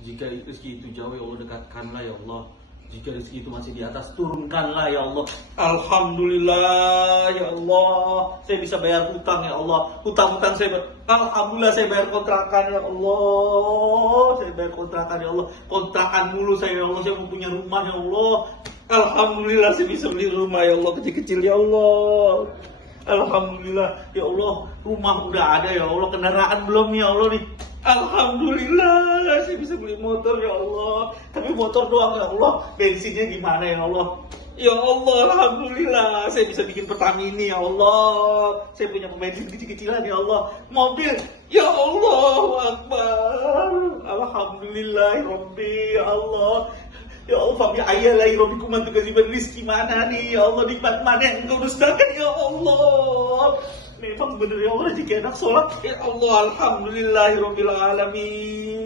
Jika rezeki itu jauh ya Allah, dekatkanlah ya Allah. Jika rezeki itu masih di atas, turunkanlah ya Allah. Alhamdulillah ya Allah, saya bisa bayar hutang ya Allah. Hutang-hutang saya, alhamdulillah saya bayar kontrakan ya Allah. Saya bayar kontrakan ya Allah. Kontrakan mulu saya ya Allah, saya mau punya rumah ya Allah. Alhamdulillah saya bisa beli rumah ya Allah, kecil-kecil ya Allah. Alhamdulillah ya Allah, rumah udah ada ya Allah, kendaraan belum ya Allah nih. Alhamdulillah saya bisa beli motor ya Allah. Tapi motor doang ya Allah, bensinnya gimana ya Allah? Ya Allah, alhamdulillah saya bisa bikin Pertamini ya Allah. Saya punya pembensin kecil-kecilan ya Allah. Mobil, ya Allah Akbar. Alhamdulillah Rabbi ya Allah. Ya Allah, Fabi ayalah Rabbikum antu kaziban rizki mana nih ya Allah, nikmat mana yang engkau dustakan ya Allah. Memang benar ya Allah, jika enak sholat ya Allah, alhamdulillahirabbil alamin.